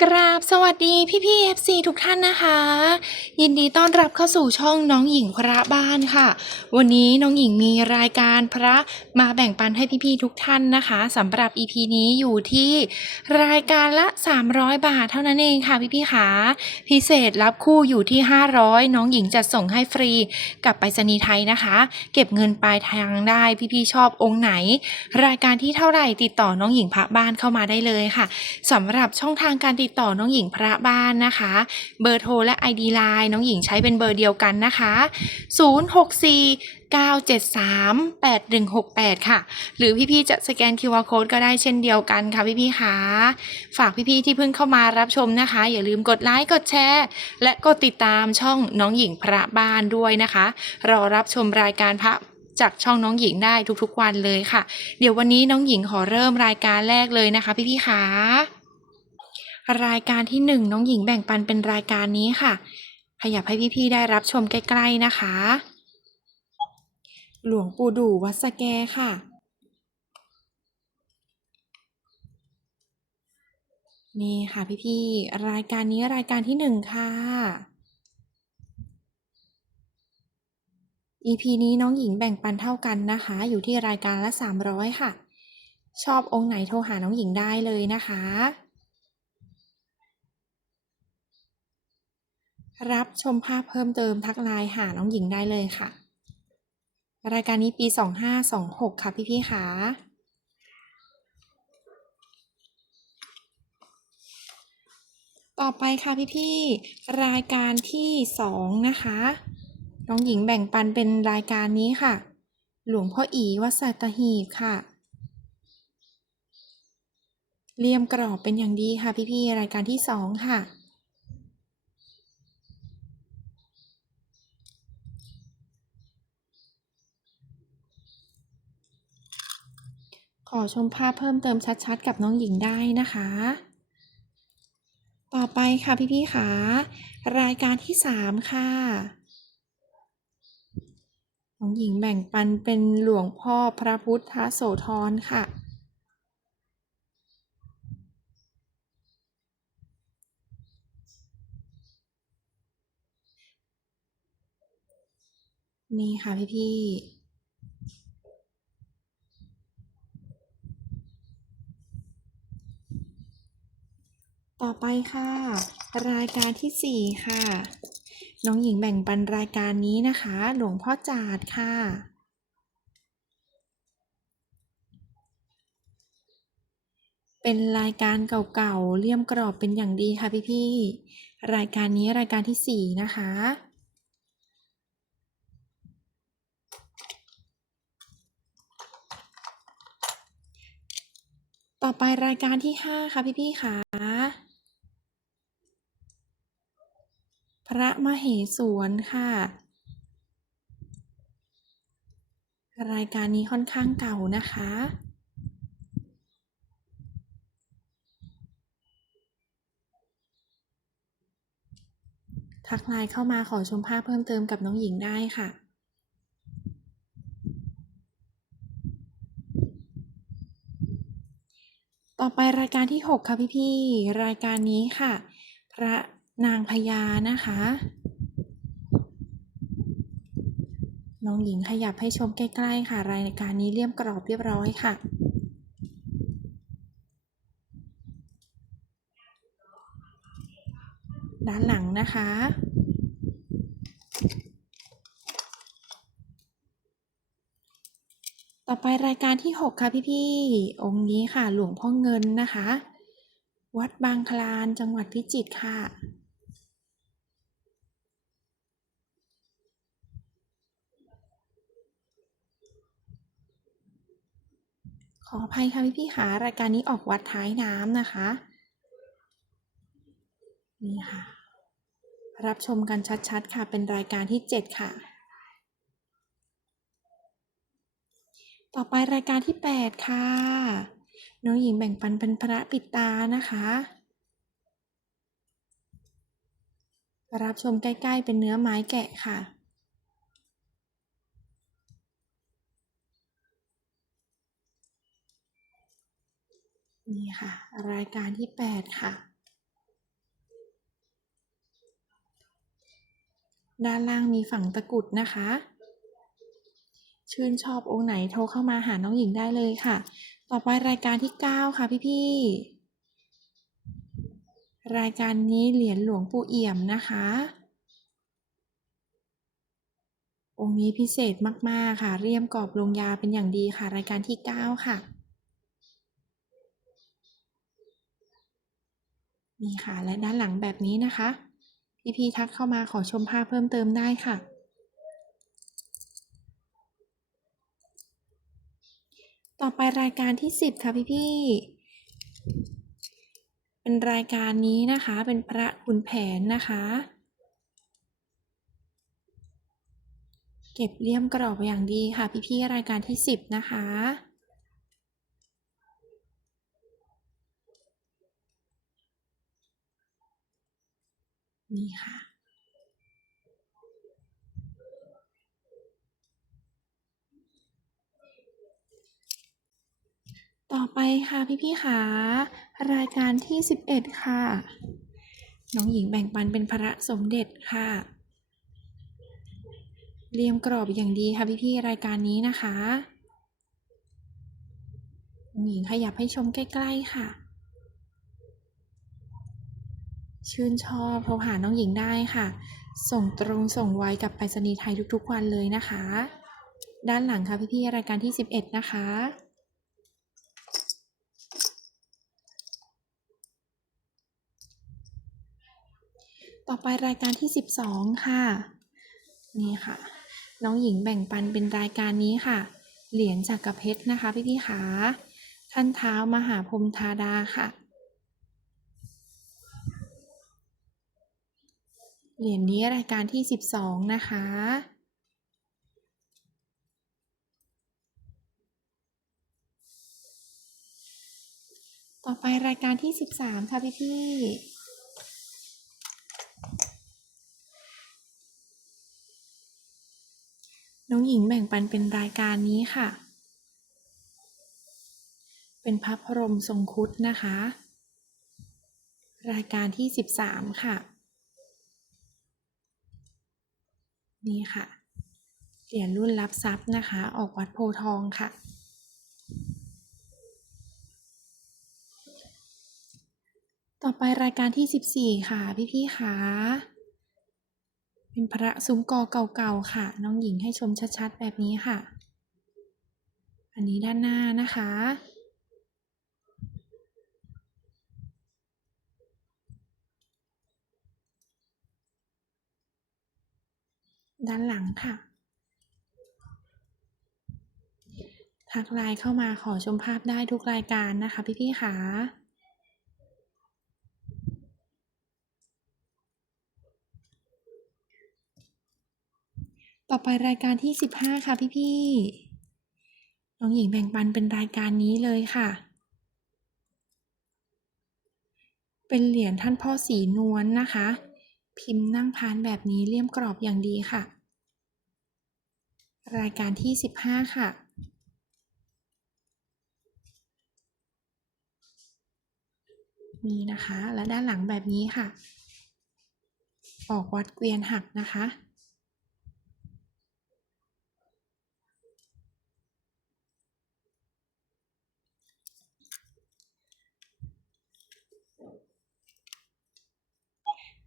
กราบสวัสดีพี่พี่เอฟซีทุกท่านนะคะ ยินดีต้อนรับเข้าสู่ช่องน้องหญิงพระบ้านค่ะ วันนี้น้องหญิงมีรายการพระมาแบ่งปันให้พี่พี่ทุกท่านนะคะสำหรับ EP นี้อยู่ที่รายการละ 300 บาทเท่านั้นเองค่ะพี่พี่ๆค่ะพิเศษรับคู่อยู่ที่ 500 น้องหญิงจะส่งให้ฟรีกับไปรษณีย์ไทยนะคะ เก็บเงินปลายทางได้พี่พี่ชอบองค์ไหน รายการที่เท่าไหร่ติดต่อน้องหญิงพระบ้านเข้ามาได้เลยค่ะสำหรับช่องทางการติดต่อน้องหญิงพระบ้านนะคะ เบอร์โทรและ ID Line น้องหญิงใช้เป็นเบอร์เดียวกันนะคะ 064 973 8168 ค่ะ หรือพี่ๆจะสแกน QR Code ก็ได้เช่นเดียวกันค่ะพี่ๆค่ะฝากพี่ๆที่เพิ่งเข้ามารับชมนะคะ อย่าลืมกดไลค์ กดแชร์ และกดติดตามช่องน้องหญิงพระบ้านด้วยนะคะ รอรับชมรายการพระจากช่องน้องหญิงได้ทุกๆวันเลยค่ะ เดี๋ยววันนี้น้องหญิงขอเริ่มรายการแรกเลยนะคะพี่ๆค่ะ รายการที่หนึ่งน้องหญิงแบ่งปันเป็นรายการนี้ค่ะ ขยับให้พี่ๆได้รับชมใกล้ๆนะคะ หลวงปู่ดู่วัดสแกค่ะ นี่ค่ะพี่ๆรายการนี้รายการที่หนึ่งค่ะ EP นี้น้องหญิงแบ่งปันเท่ากันนะคะ อยู่ที่รายการละ 300 ค่ะ ชอบองค์ไหนโทรหาน้องหญิงได้เลยนะคะ รับชมภาพเพิ่มเติมทักไลน์หาน้องหญิงได้เลยค่ะ รายการนี้ปี 2526 ค่ะพี่ๆค่ะต่อไปค่ะพี่ๆรายการที่ 2 นะคะ น้องหญิงแบ่งปันเป็นรายการนี้ค่ะ หลวงพ่ออีวัดสัตหีบค่ะเรียมกรอบเป็นอย่างดีค่ะพี่ๆรายการที่ 2 ค่ะ ชมภาพเพิ่มเติมชัดๆ กับน้องหญิงได้นะคะ ต่อไปค่ะพี่ๆค่ะรายการที่ 3 ค่ะน้องหญิงแบ่งปันเป็นหลวงพ่อพระพุทธโสธรค่ะนี่ค่ะพี่ๆ ต่อไปค่ะ รายการที่ 4 ค่ะ น้องหญิงแบ่งปันรายการนี้นะคะ หลวงพ่อจาดค่ะ เป็นรายการเก่าๆเลี่ยมกรอบเป็นอย่างดีค่ะพี่ๆรายการนี้รายการที่ 4 นะคะต่อไปรายการที่ 5 ค่ะพี่ๆค่ะ พ ระมเหสวนค่ะ รายการนี้ค่อนข้างเก่านะคะ ทักไลน์เข้ามาขอชมภาพเพิ่มเติมกับน้องหญิงได้ค่ะต่อไปรายการที่ 6 ค่ะพี่ๆรายการนี้ค่ะ พระ นางพญานะคะ น้องหญิงขยับให้ชมใกล้ๆค่ะ รายการนี้เรียบกรอบเรียบร้อยค่ะด้านหลังนะคะ ต่อไปรายการที่ 6 ค่ะพี่ๆ องค์นี้ค่ะหลวงพ่อเงินนะคะ วัดบางคลานจังหวัดพิจิตรค่ะ ข ออภัยค่ะพี่ๆค่ะรายการนี้ออกวัดท้ายน้ำนะคะ นี่ค่ะ รับชมกันชัดๆ ค่ะ เป็นรายการที่ 7 ค่ะ ต่อไปรายการที่ 8 ค่ะ น้องหญิงแบ่งปันเป็นพระปิดตานะคะ รับชมใกล้ๆเป็นเนื้อไม้แกะค่ะ นี่ค่ะ รายการที่ 8 ค่ะ ด้านล่างมีฝั่งตะกุดนะคะ ชื่นชอบองค์ไหนโทรเข้ามาหาน้องหญิงได้เลยค่ะ ต่อไปรายการที่ 9 ค่ะพี่ๆรายการนี้เหรียญหลวงปู่เอี่ยมนะคะ องค์นี้พิเศษมากๆค่ะ เรียมกรอบลงยาเป็นอย่างดีค่ะ รายการที่ 9 ค่ะ นี่ค่ะ และด้านหลังแบบนี้นะคะ พี่ๆทักเข้ามาขอชมภาพเพิ่มเติมได้ค่ะ ต่อไปรายการที่ 10 ค่ะพี่ๆเป็นรายการนี้นะคะเป็นพระขุนแผนนะคะ เก็บเลี่ยมกรอบอย่างดีค่ะพี่ๆรายการที่ 10 นะคะ นี่ค่ะ ต่อไปค่ะพี่ๆค่ะรายการที่ 11 ค่ะ น้องหญิงแบ่งปันเป็นพระสมเด็จค่ะ เรียมกรอบอย่างดีค่ะพี่ๆรายการนี้นะคะ น้องหญิงขยับให้ชมใกล้ ๆ ค่ะ ชื่นชอบโทรหาน้องหญิงได้ค่ะ ส่งตรงส่งไวกับไปรษณีย์ไทยทุกๆวันเลยนะคะ ด้านหลังค่ะพี่ๆรายการที่ 11 นะคะต่อไปรายการที่ 12 ค่ะ นี่ค่ะ น้องหญิงแบ่งปันเป็นรายการนี้ค่ะ เหรียญจักรเพชรนะคะพี่ๆขาท่านเท้ามหาพรมธาดาค่ะ เหรียญนี้รายการที่ 12 นะคะ ต่อไปรายการที่ 13 ค่ะพี่ๆน้องหญิงแบ่งปันเป็นรายการนี้ค่ะ เป็นพระพรมทรงครุฑนะคะ รายการที่ 13 ค่ะ นี่ค่ะ เหรียญรุ่นรับทรัพย์นะคะ ออกวัดโพทองค่ะ ต่อไปรายการที่ 14 ค่ะ พี่ๆค่ะเป็นพระซุ้มกอเก่าๆค่ะ น้องหญิงให้ชมชัดๆ แบบนี้ค่ะ อันนี้ด้านหน้านะคะ ด้านหลังค่ะ ทักไลน์เข้ามาขอชมภาพได้ทุกรายการนะคะพี่ๆค่ะต่อไปรายการที่ 15 ค่ะพี่ๆ น้องหญิงแบ่งปันเป็นรายการนี้เลยค่ะ เป็นเหรียญท่านพ่อสีนวลนนะคะ พิมพ์นั่งพานแบบนี้เลี่ยมกรอบอย่างดีค่ะ รายการที่ 15 ค่ะ นี่นะคะ และด้านหลังแบบนี้ค่ะ ออกวัดเกวียนหักนะคะ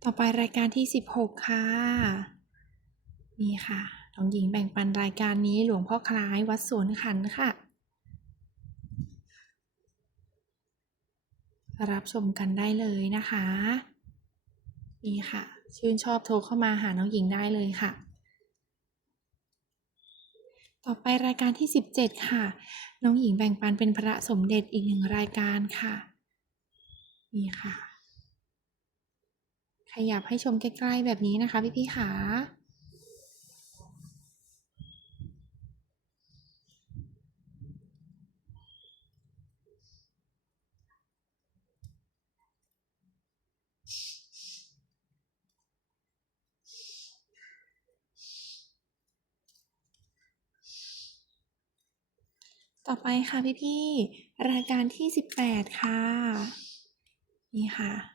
ต่อไปรายการที่ 16 ค่ะ นี่ค่ะน้องหญิงแบ่งปันรายการนี้หลวงพ่อคล้ายวัดสวนขันค่ะ รับชมกันได้เลยนะคะ นี่ค่ะ ชื่นชอบโทรเข้ามาหาน้องหญิงได้เลยค่ะ ต่อไปรายการที่ 17 ค่ะ น้องหญิงแบ่งปันเป็นพระสมเด็จอีกหนึ่งรายการค่ะ นี่ค่ะ ขยับให้ชมใกล้ๆแบบนี้นะคะพี่ๆค่ะต่อไปค่ะพี่ๆรายการที่ 18 ค่ะ นี่ค่ะ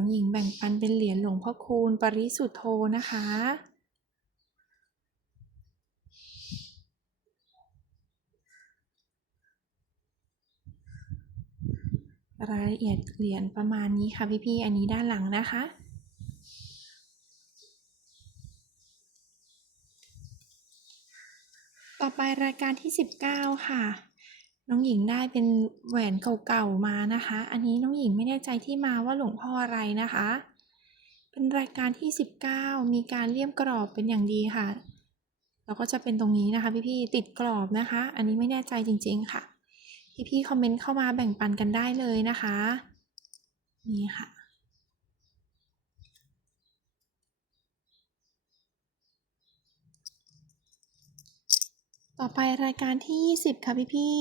น้องหญิงแบ่งปันเป็นเหรียญหลวงพ่อคูณ ปริสุทธโธนะคะ รายละเอียดเหรียญประมาณนี้ค่ะพี่ๆ อันนี้ด้านหลังนะคะต่อไปรายการที่ 19 ค่ะ น้องหญิงได้เป็นแหวนเก่าๆมานะคะ อันนี้น้องหญิงไม่แน่ใจที่มาว่าหลวงพ่ออะไรนะคะ เป็นรายการที่ 19 มีการเลี่ยมกรอบเป็นอย่างดีค่ะ แล้วก็จะเป็นตรงนี้นะคะพี่ๆติดกรอบนะคะ อันนี้ไม่แน่ใจจริงๆค่ะ พี่ๆคอมเมนต์เข้ามาแบ่งปันกันได้เลยนะคะ นี่ค่ะ ต่อไปรายการที่ 20 ค่ะพี่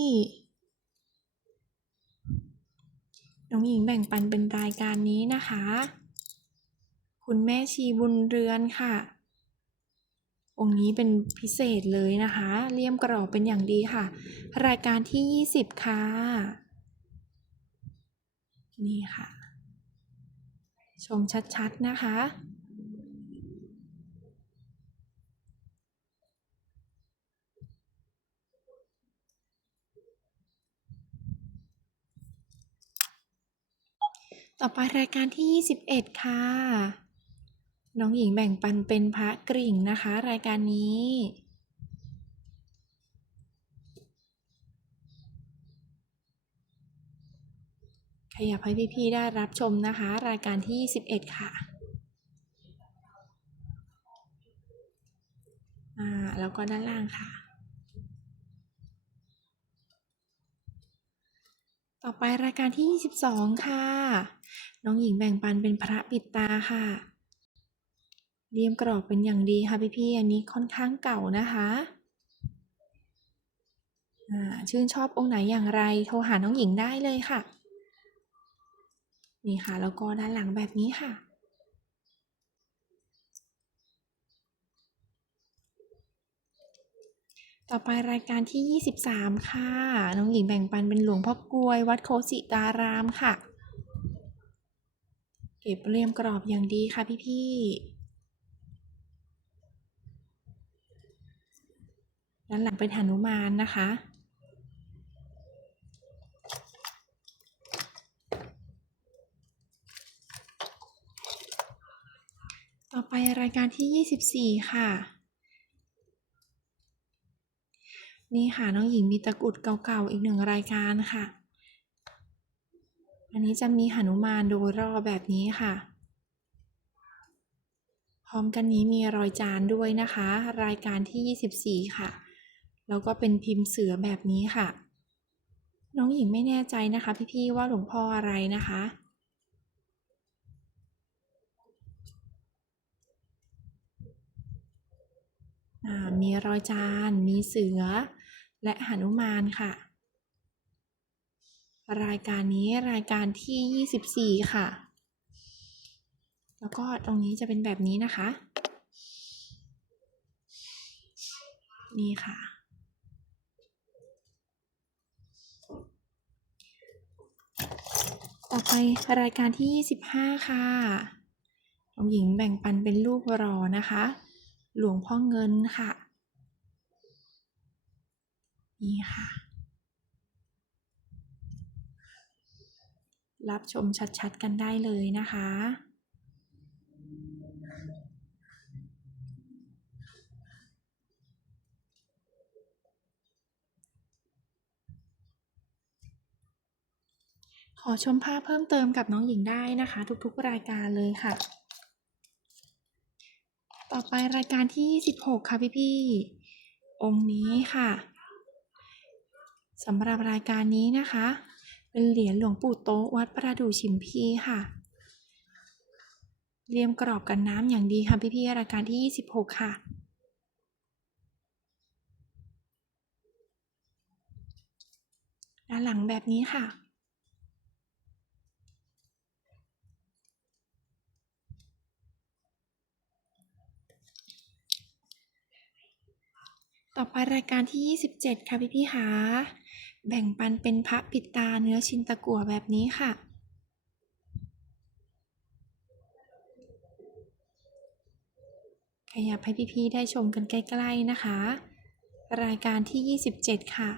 ๆน้องหญิงแบ่งปันเป็นรายการนี้นะคะ คุณแม่ชีบุญเรือนค่ะ องค์นี้เป็นพิเศษเลยนะคะ เลี่ยมกรอบเป็นอย่างดีค่ะ รายการที่ 20 ค่ะ นี่ค่ะ ชมชัดๆนะคะ ต่อไปรายการที่ 21 ค่ะ น้องหญิงแบ่งปันเป็นพระกริ่งนะคะ รายการนี้ ขยับให้พี่ๆได้รับชมนะคะ รายการที่ 21 ค่ะอ่าแล้วก็ด้านล่างค่ะ ต่อไปรายการที่ 22 ค่ะ น้องหญิงแบ่งปันเป็นพระปิดตาค่ะ เรียมกรอบเป็นอย่างดีค่ะพี่ๆอันนี้ค่อนข้างเก่านะคะชื่นชอบองค์ไหนอย่างไรโทรหาน้องหญิงได้เลยค่ะ นี่ค่ะ แล้วก็ด้านหลังแบบนี้ค่ะ ต่อไปรายการที่ 23 ค่ะ น้องหญิงแบ่งปันเป็นหลวงพ่อกลวย วัดโคสิตารามค่ะ ก็บเรียมกรอบอย่างดีค่ะพี่ๆด้านหลังเป็นหนุมานนะคะ ต่อไปรายการที่ 24 ค่ะ นี่ค่ะน้องหญิงมีตะกุดเก่าๆอีกหนึ่งรายการค่ะ อันนี้จะมีหนุมานโดยรอบแบบนี้ค่ะ พร้อมกันนี้มีรอยจานด้วยนะคะ รายการที่ 24 ค่ะ แล้วก็เป็นพิมพ์เสือแบบนี้ค่ะ น้องหญิงไม่แน่ใจนะคะ พี่ๆว่าหลวงพ่ออะไรนะคะอ่ามีรอยจาน มีเสือ และหนุมานค่ะ รายการนี้รายการที่ 24 ค่ะ แล้วก็ตรงนี้จะเป็นแบบนี้นะคะ นี่ค่ะ ต่อไปรายการที่ 25 ค่ะน้องหญิงแบ่งปันเป็นรูปรอนะคะ หลวงพ่อเงินค่ะ นี่ค่ะ รับชมชัดๆกันได้เลยนะคะ ขอชมภาพเพิ่มเติมกับน้องหญิงได้นะคะ ทุกๆรายการเลยค่ะ ต่อไปรายการที่ 16 ค่ะพี่ๆองค์นี้ค่ะสำหรับรายการนี้นะคะ เป็นเหรียญหลวงปู่โต๊ะวัดประดู่ฉิมพีค่ะ เรียมกรอบกันน้ำอย่างดีค่ะพี่ๆรายการที่ 26 ค่ะด้านหลังแบบนี้ค่ะ ต่อไปรายการที่ 27 ค่ะพี่พี่ๆคะแบ่งปันเป็นพระปิดตาเนื้อชินตะกั่วแบบนี้ค่ะ ขยับให้พี่พี่ได้ชมกันใกล้ๆนะคะ รายการที่ 27 ค่ะ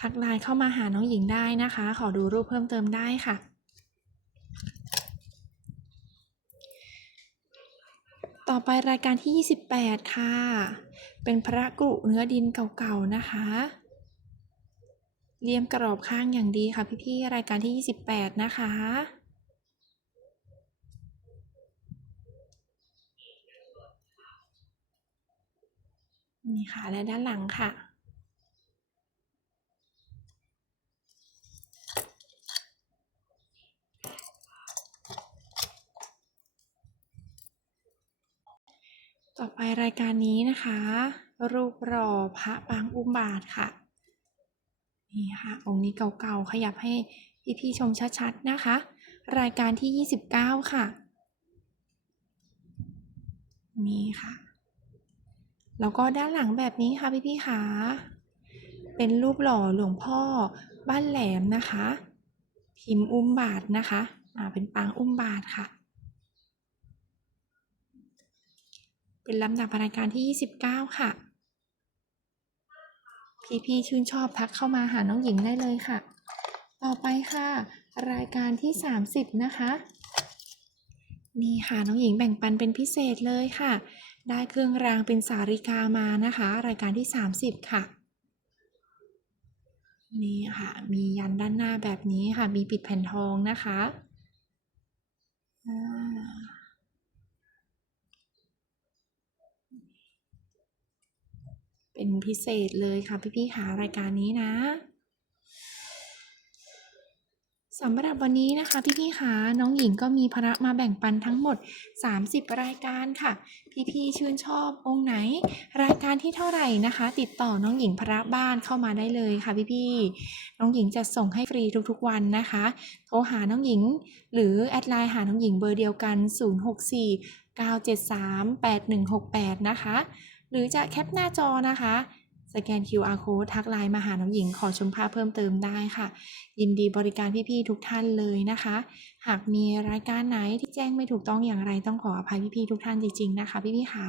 ทักไลน์เข้ามาหาน้องหญิงได้นะคะ ขอดูรูปเพิ่มเติมได้ค่ะ ต่อไปรายการที่ 28 ค่ะ เป็นพระกรุเนื้อดินเก่าๆนะคะ เลี่ยมกรอบข้างอย่างดีค่ะพี่ๆ รายการที่ 28 นะคะ นี่ค่ะ และด้านหลังค่ะ ต่อไปรายการนี้นะคะ รูปหล่อพระปางอุ้มบาทค่ะ นี่ค่ะ องค์นี้เก่าๆ ขยับให้พี่ๆชมชัดๆนะคะ รายการที่ 29 ค่ะ นี่ค่ะ แล้วก็ด้านหลังแบบนี้ค่ะพี่ๆค่ะ เป็นรูปหล่อหลวงพ่อบ้านแหลมนะคะ พิมพ์อุ้มบาทนะคะ อ่า เป็นปางอุ้มบาทค่ะ เป็นลำดับรายการที่ 29 ค่ะ พี่ๆชื่นชอบทักเข้ามาหาน้องหญิงได้เลยค่ะ ต่อไปค่ะ รายการที่ 30 นะคะ นี่ค่ะน้องหญิงแบ่งปันเป็นพิเศษเลยค่ะ ได้เครื่องรางเป็นสาริกามานะคะ รายการที่ 30 ค่ะนี่ค่ะ มียันด้านหน้าแบบนี้ค่ะ มีปิดแผ่นทองนะคะอ่า เป็นพิเศษเลยค่ะพี่ๆค่ะรายการนี้นะสำหรับวันนี้นะคะพี่ๆคะน้องหญิงก็มีพระมาแบ่งปันทั้งหมด 30 รายการค่ะ พี่ๆชื่นชอบองค์ไหน รายการที่เท่าไหร่นะคะ ติดต่อน้องหญิงพระบ้านเข้ามาได้เลยค่ะพี่ๆน้องหญิงจะส่งให้ฟรีทุกๆวันนะคะ โทรหาน้องหญิง หรือแอดไลน์หาน้องหญิงเบอร์เดียวกัน 064 973 8168 นะคะ หรือจะแคปหน้าจอนะคะ สแกน QR code ทักไลน์มาหาน้องหญิงขอชมภาพเพิ่มเติมได้ค่ะ ยินดีบริการพี่ๆทุกท่านเลยนะคะ หากมีรายการไหนที่แจ้งไม่ถูกต้องอย่างไรต้องขออภัยพี่ๆทุกท่านจริงๆนะคะ พี่ๆค่ะ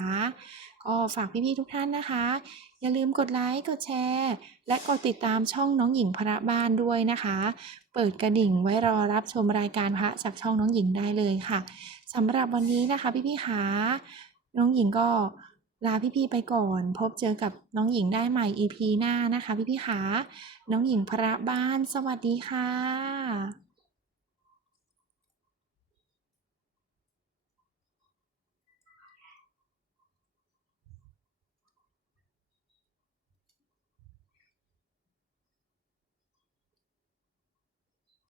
ก็ฝากพี่ๆทุกท่านนะคะ อย่าลืมกดไลค์กดแชร์ และกดติดตามช่องน้องหญิงพระบ้านด้วยนะคะ เปิดกระดิ่งไว้รอรับชมรายการพระจากช่องน้องหญิงได้เลยค่ะสำหรับวันนี้นะคะพี่ๆค่ะน้องหญิงก็ ลาพี่ๆไปก่อน พบเจอกับน้องหญิงได้ใหม่ EP หน้านะคะพี่ๆค่ะน้องหญิงพระบ้าน สวัสดีค่ะ